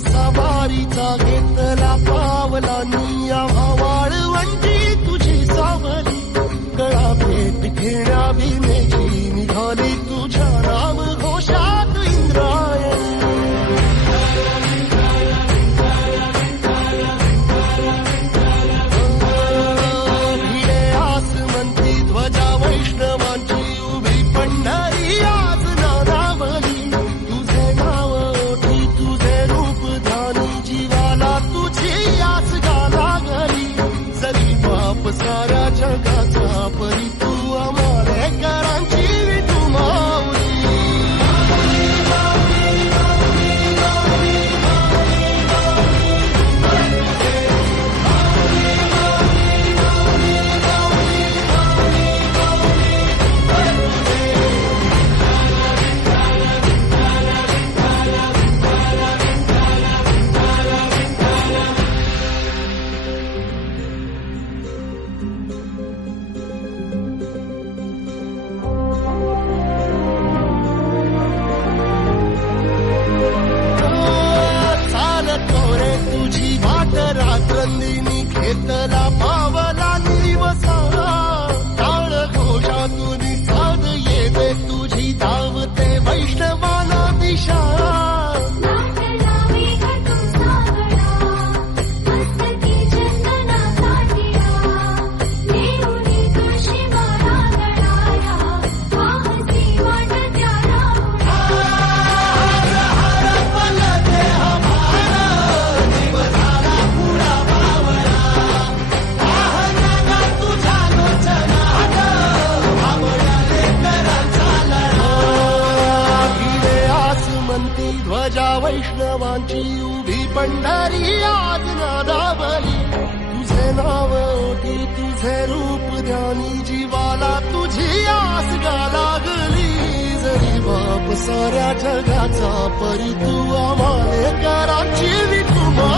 असा बारीचा घेतला पावलांनी. ज्या उभी पंढरी आज नादावली तुझे नाव होती तुझे रूप ध्यानी जीवाला तुझी आस गा लागली. जरी बाप साऱ्या जगाचा परी तू आम्हाला कराची विठुमा